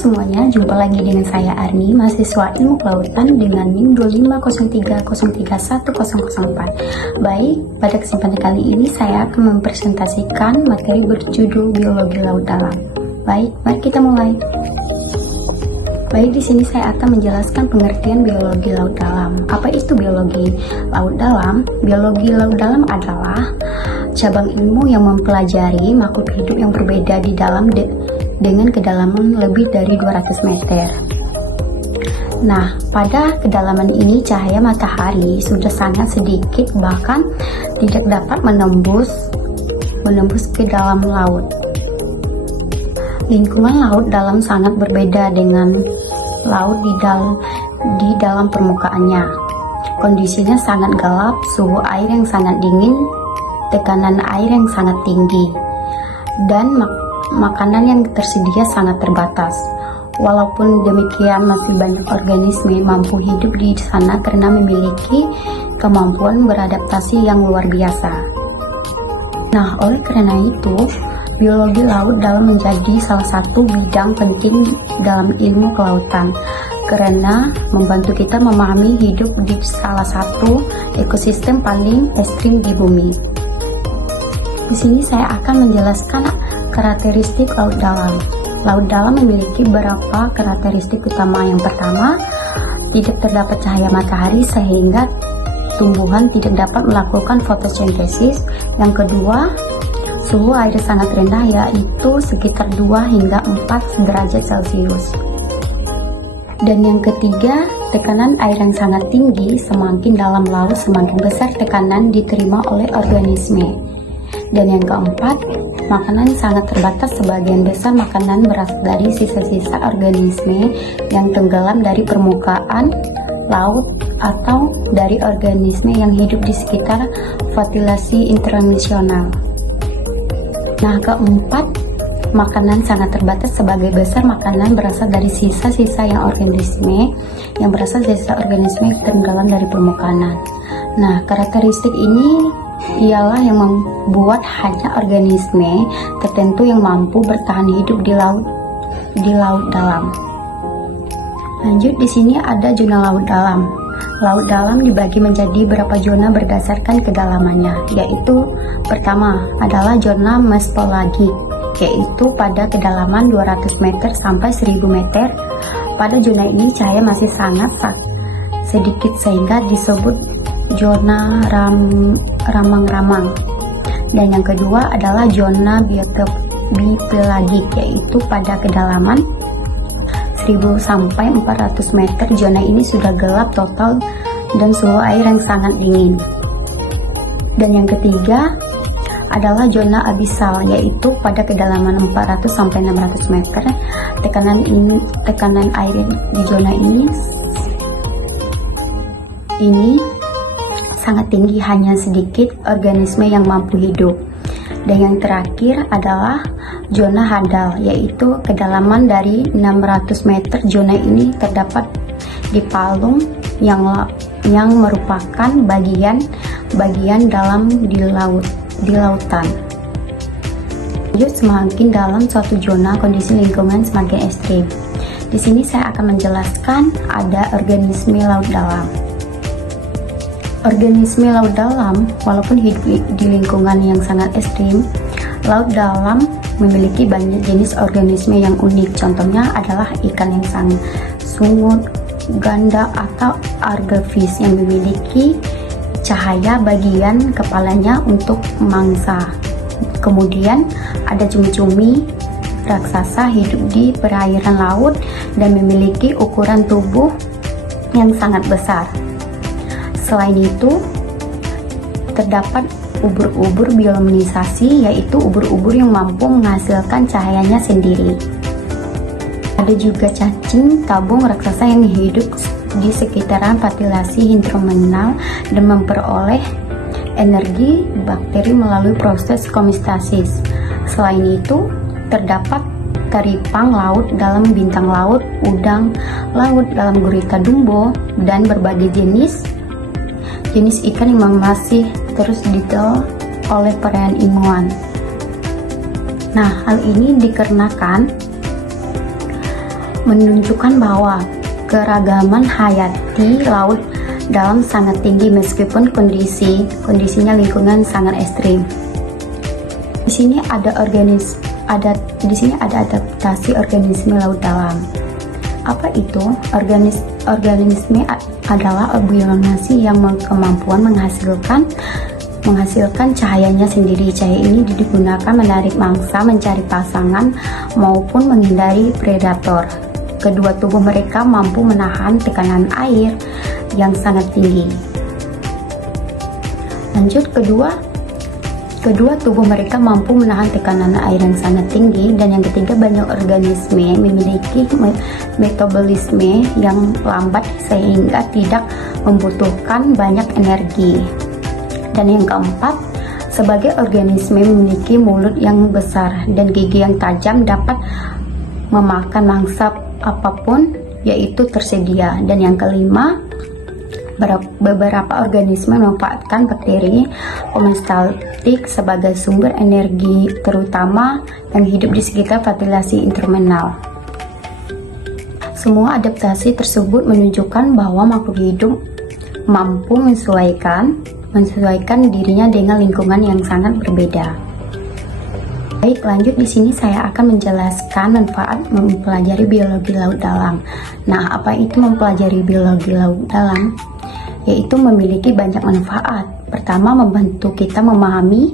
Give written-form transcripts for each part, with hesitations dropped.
semuanya, jumpa lagi dengan saya Arni, mahasiswa Ilmu Kelautan dengan NIM 250303104. Baik, pada kesempatan kali ini saya akan mempresentasikan materi berjudul Biologi Laut Dalam. Baik, mari kita mulai. Baik, di sini saya akan menjelaskan pengertian biologi laut dalam. Apa itu biologi laut dalam? Biologi laut dalam adalah cabang ilmu yang mempelajari makhluk hidup yang berbeda di dalam dengan kedalaman lebih dari 200 meter. Nah, pada kedalaman ini cahaya matahari sudah sangat sedikit, bahkan tidak dapat menembus ke dalam laut. Lingkungan laut dalam sangat berbeda dengan laut di dalam permukaannya. Kondisinya sangat gelap, suhu air yang sangat dingin, tekanan air yang sangat tinggi, dan makanan yang tersedia sangat terbatas. Walaupun demikian, masih banyak organisme mampu hidup di sana karena memiliki kemampuan beradaptasi yang luar biasa. Nah, oleh karena itu, biologi laut dalam menjadi salah satu bidang penting dalam ilmu kelautan karena membantu kita memahami hidup di salah satu ekosistem paling ekstrim di bumi. Di sini saya akan menjelaskan karakteristik laut dalam. Laut dalam memiliki beberapa karakteristik utama. Yang pertama, tidak terdapat cahaya matahari sehingga tumbuhan tidak dapat melakukan fotosintesis. Yang kedua, suhu air sangat rendah, yaitu sekitar 2 hingga 4 derajat Celcius. Dan yang ketiga, tekanan air yang sangat tinggi. Semakin dalam laut, semakin besar tekanan diterima oleh organisme. Dan yang keempat, makanan sangat terbatas. Sebagian besar makanan berasal dari sisa-sisa organisme yang tenggelam dari permukaan laut atau dari organisme yang hidup di sekitar fasilitasi internasional. Nah, keempat, makanan sangat terbatas. Sebagai besar makanan berasal dari sisa-sisa yang tenggelam dari permukaan. Nah, karakteristik ini ialah yang membuat hanya organisme tertentu yang mampu bertahan hidup di laut dalam. Lanjut, di sini ada zona laut dalam. Laut dalam dibagi menjadi beberapa zona berdasarkan kedalamannya, yaitu pertama adalah zona mesolagik, yaitu pada kedalaman 200 meter sampai 1000 meter. Pada zona ini cahaya masih sangat sedikit sehingga disebut zona ramang-ramang. Dan yang kedua adalah zona bipelagik, yaitu pada kedalaman 1000 sampai 400 meter. Zona ini sudah gelap total dan suhu air yang sangat dingin. Dan yang ketiga adalah zona abisal, yaitu pada kedalaman 400 sampai 600 meter. Tekanan air di zona ini sangat tinggi, hanya sedikit organisme yang mampu hidup. Dan yang terakhir adalah zona hadal, yaitu kedalaman dari 600 meter. Zona ini terdapat di palung yang merupakan bagian dalam di lautan. Lanjut, semakin dalam suatu zona, kondisi lingkungan semakin ekstrim. Di sini saya akan menjelaskan ada organisme laut dalam. Organisme laut dalam, walaupun hidup di lingkungan yang sangat ekstrim, laut dalam memiliki banyak jenis organisme yang unik. Contohnya adalah ikan yang sangat sungut, ganda, atau argelfish yang memiliki cahaya bagian kepalanya untuk mangsa. Kemudian ada cumi-cumi raksasa hidup di perairan laut dan memiliki ukuran tubuh yang sangat besar. Selain itu, terdapat ubur-ubur bioluminisasi, yaitu ubur-ubur yang mampu menghasilkan cahayanya sendiri. Ada juga cacing tabung raksasa yang hidup di sekitaran fasilitasi hidrotermal dan memperoleh energi bakteri melalui proses homeostasis. Selain itu, terdapat teripang laut dalam bintang laut, udang laut dalam gurita dumbo, dan berbagai jenis ikan yang masih terus diteliti oleh perairan ilmuwan. Nah, hal ini dikarenakan menunjukkan bahwa keragaman hayati laut dalam sangat tinggi meskipun kondisinya lingkungan sangat ekstrim. Di sini ada adaptasi organisme laut dalam. Apa itu? Organisme adalah organisasi yang kemampuan menghasilkan cahayanya sendiri. Cahaya ini digunakan menarik mangsa, mencari pasangan, maupun menghindari predator. Kedua tubuh mereka mampu menahan tekanan air yang sangat tinggi. Lanjut, kedua tubuh mereka mampu menahan tekanan air yang sangat tinggi. Dan yang ketiga, banyak organisme memiliki metabolisme yang lambat sehingga tidak membutuhkan banyak energi. Dan yang keempat, sebagai organisme memiliki mulut yang besar dan gigi yang tajam, dapat memakan mangsa apapun yaitu tersedia. Dan yang kelima, beberapa organisme memanfaatkan bakteri homeostatik sebagai sumber energi, terutama yang hidup di sekitar ventilasi internal. Semua adaptasi tersebut menunjukkan bahwa makhluk hidup mampu menyesuaikan dirinya dengan lingkungan yang sangat berbeda. Baik, lanjut di sini saya akan menjelaskan manfaat mempelajari biologi laut dalam. Nah, apa itu mempelajari biologi laut dalam? Yaitu memiliki banyak manfaat. Pertama, membantu kita memahami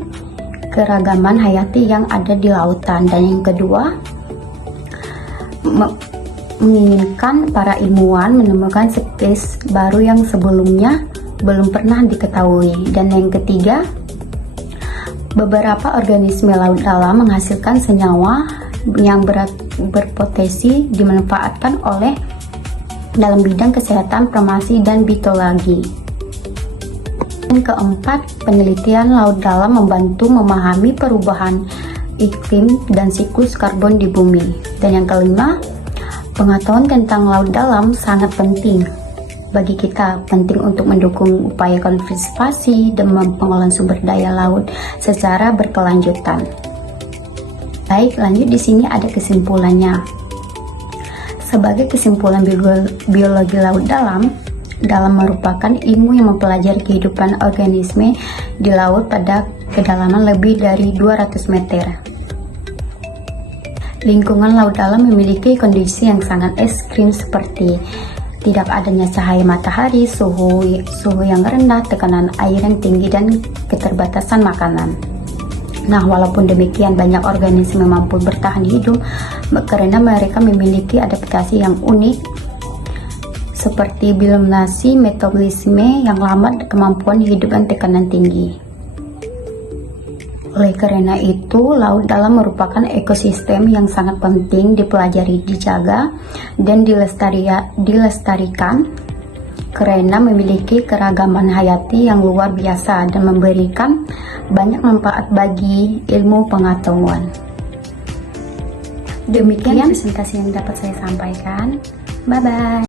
keragaman hayati yang ada di lautan. Dan yang kedua, menginginkan para ilmuwan menemukan spesies baru yang sebelumnya belum pernah diketahui. Dan yang ketiga, beberapa organisme laut dalam menghasilkan senyawa yang berpotensi dimanfaatkan oleh dalam bidang kesehatan, farmasi, dan bitologi. Yang keempat, penelitian laut dalam membantu memahami perubahan iklim dan siklus karbon di bumi. Dan yang kelima, pengetahuan tentang laut dalam sangat penting bagi kita, penting untuk mendukung upaya konservasi dan pengelolaan sumber daya laut secara berkelanjutan. Baik, lanjut di sini ada kesimpulannya. Sebagai kesimpulan, biologi laut dalam merupakan ilmu yang mempelajari kehidupan organisme di laut pada kedalaman lebih dari 200 meter. Lingkungan laut dalam memiliki kondisi yang sangat ekstrim seperti tidak adanya cahaya matahari, suhu yang rendah, tekanan air yang tinggi, dan keterbatasan makanan. Nah, walaupun demikian, banyak organisme mampu bertahan hidup karena mereka memiliki adaptasi yang unik seperti bioluminescence, metabolisme yang lambat, kemampuan hidup dan tekanan tinggi. Oleh karena itu, laut dalam merupakan ekosistem yang sangat penting dipelajari, dijaga, dan dilestarikan karena memiliki keragaman hayati yang luar biasa dan memberikan banyak manfaat bagi ilmu pengetahuan. Demikian presentasi yang dapat saya sampaikan. Bye-bye.